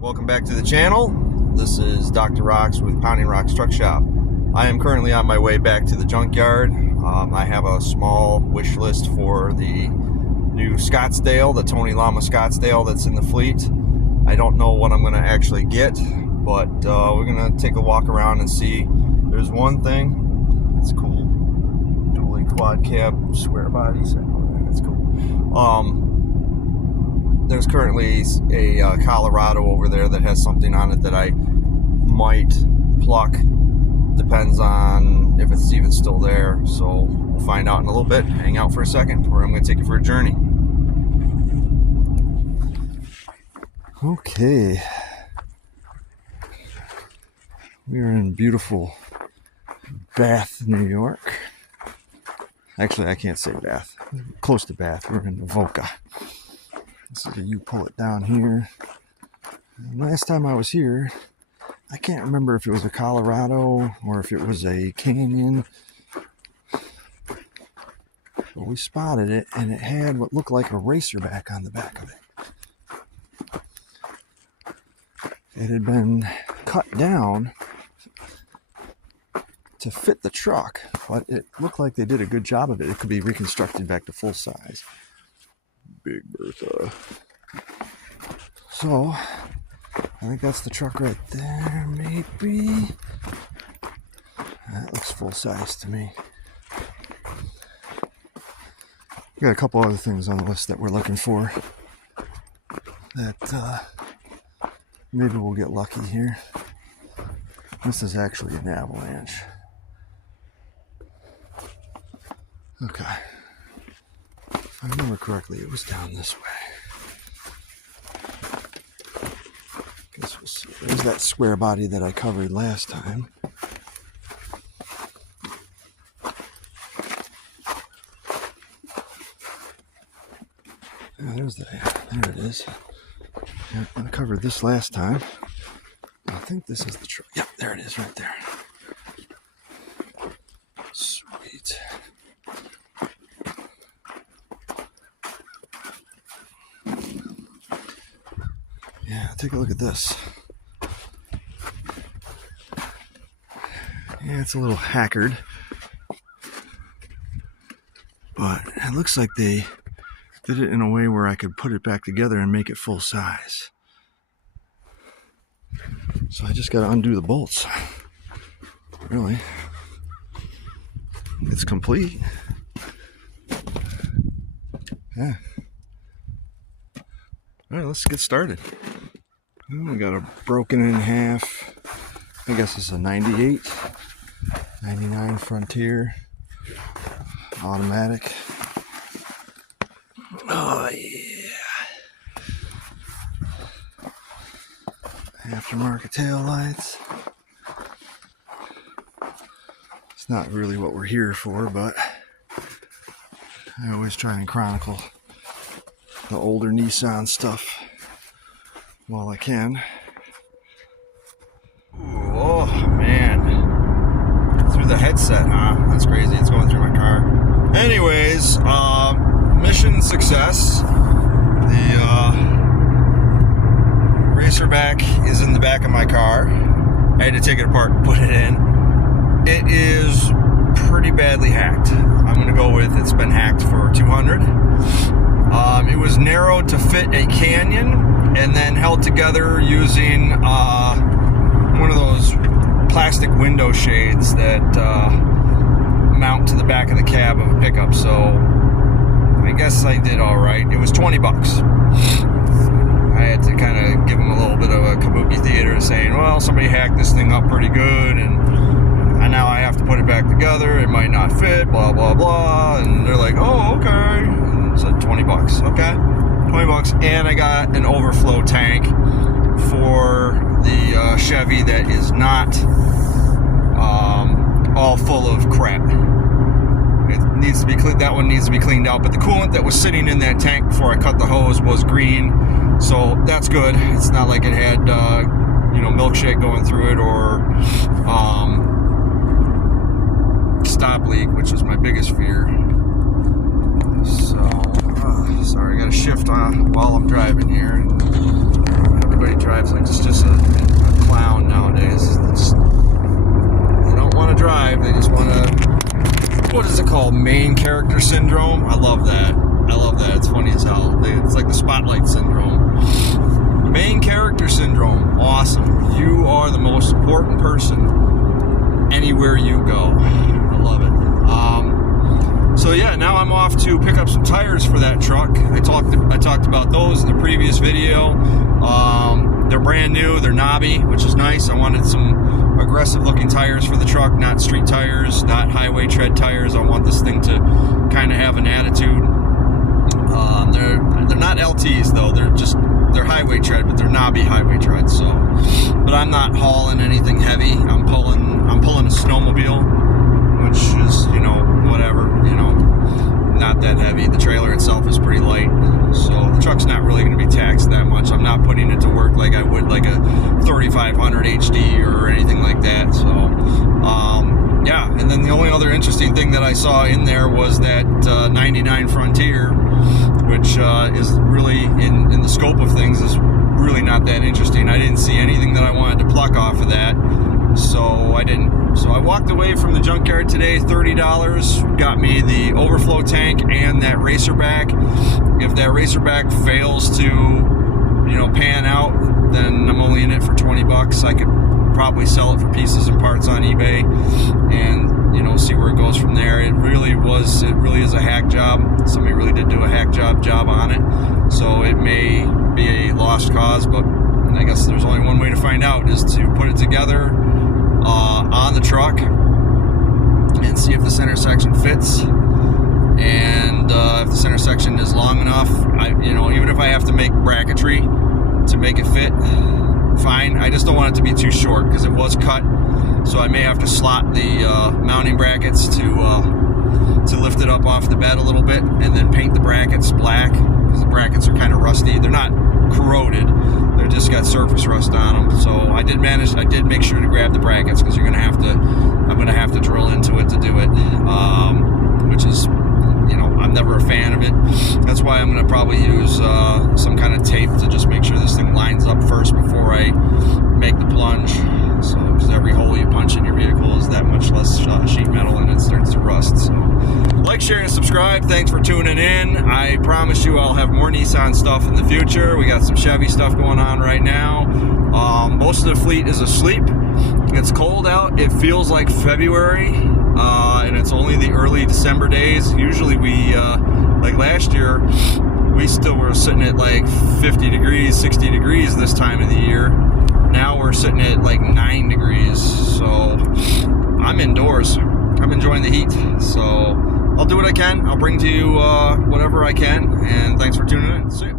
Welcome back to the channel. This is Dr. Rocks with Pounding Rocks Truck Shop. I am currently on my way back to the junkyard. I have a small wish list for the new Scottsdale, the Tony Lama Scottsdale that's in the fleet. I don't know what I'm going to actually get, but we're going to take a walk around and see. There's one thing that's cool. Dually quad cab square bodies. That's cool. There's currently a Colorado over there that has something on it that I might pluck. Depends on if it's even still there. So we'll find out in a little bit. Hang out for a second, where I'm going to take you for a journey. Okay. We are in beautiful Bath, New York. Actually, I can't say Bath. Close to Bath. We're in Avoca. This is a you pull it down here. And last time I was here, I can't remember if it was a Colorado or if it was a canyon. But we spotted it, and it had what looked like a racerback on the back of it. It had been cut down to fit the truck, but it looked like they did a good job of it. It could be reconstructed back to full size. Big Bertha. So, I think that's the truck right there, maybe. That looks full size to me. We got a couple other things on the list that we're looking for. That maybe we'll get lucky here. This is actually an avalanche. Okay. If I remember correctly, it was down this way. Guess we'll see. There's that square body that I covered last time. Yeah, there it is. Yeah, I covered this last time. I think this is the truck. Yep, there it is right there. Sweet. Yeah, take a look at this. Yeah, it's a little hackered, but it looks like they did it in a way where I could put it back together and make it full size. So I just got to undo the bolts. Really, it's complete. Yeah. All right, let's get started. We got a broken in half, I guess it's a 98, 99 Frontier, automatic. Oh yeah. Aftermarket tail lights. It's not really what we're here for, but I always try and chronicle the older Nissan stuff while I can. Ooh, oh man, through the headset, huh? That's crazy. It's going through my car. Anyways, mission success. The racerback is in the back of my car. I had to take it apart and put it in. It is pretty badly hacked. I'm gonna go with it's been hacked for 200. It was narrowed to fit a canyon and then held together using one of those plastic window shades that mount to the back of the cab of a pickup. So I guess I did all right. It was 20 bucks. I had to kind of give them a little bit of a kabuki theater saying, well, somebody hacked this thing up pretty good, and now I have to put it back together. It might not fit, blah, blah, blah. And they're like, oh, okay. And so 20 bucks. Okay. 20 bucks. And I got an overflow tank for the Chevy that is not all full of crap. It needs to be cleaned. That one needs to be cleaned out. But the coolant that was sitting in that tank before I cut the hose was green. So that's good. It's not like it had, milkshake going through it or stop leak, which is my biggest fear. So, sorry, I got to shift while I'm driving here. And everybody drives like it's just a clown nowadays. They don't want to drive, they just want to, what is it called? Main character syndrome? I love that. I love that. It's funny as hell. It's like the spotlight syndrome. Main character syndrome. Awesome. You are the most important person anywhere you go. I love it. So yeah, now I'm off to pick up some tires for that truck. I talked about those in the previous video. They're brand new, they're knobby, which is nice. I wanted some aggressive looking tires for the truck, not street tires, not highway tread tires. I want this thing to kind of have an attitude. They're not LTs though, they're highway tread, but they're knobby highway tread. So, but I'm not hauling anything heavy. I'm pulling a snowmobile, which is, you know, whatever, you know, not that heavy. The trailer itself is pretty light, so the truck's not really going to be taxed that much. I'm not putting it to work like I would like a 3500 HD or anything like that. So yeah, and then the only other interesting thing that I saw in there was that 99 Frontier, which is really in the scope of things is really not that interesting. I didn't see anything that I wanted to pluck off of that, so I didn't. So I walked away from the junkyard today, $30, got me the overflow tank and that racerback. If that racerback fails to, you know, pan out, then I'm only in it for 20 bucks. I could probably sell it for pieces and parts on eBay and, you know, see where it goes from there. It really is a hack job. Somebody really did do a hack job on it. So it may be a lost cause, but I guess there's only one way to find out, is to put it together on the truck and see if the center section fits, and if the center section is long enough, you know, even if I have to make bracketry to make it fit, fine. I just don't want it to be too short because it was cut, so I may have to slot the mounting brackets to lift it up off the bed a little bit, and then paint the brackets black because the brackets are kind of rusty. They're not corroded, they're just got surface rust on them. So I did make sure to grab the brackets because I'm gonna have to drill into it to do it, which is, you know, I'm never a fan of it. That's why I'm gonna probably use some kind of tape to just make sure this thing lines up first before I make the plunge. So, because every hole you punch in your vehicle is that much less sheet metal and it starts to rust. So, like, share, and subscribe. Thanks for tuning in. I promise you I'll have more Nissan stuff in the future. We got some Chevy stuff going on right now. Most of the fleet is asleep. It's cold out. It feels like February, and it's only the early December days. Usually we, like last year, we still were sitting at like 50 degrees, 60 degrees this time of the year. Now we're sitting at like 9 degrees, so I'm indoors. I'm enjoying the heat, so I'll do what I can. I'll bring to you whatever I can, and thanks for tuning in. See you.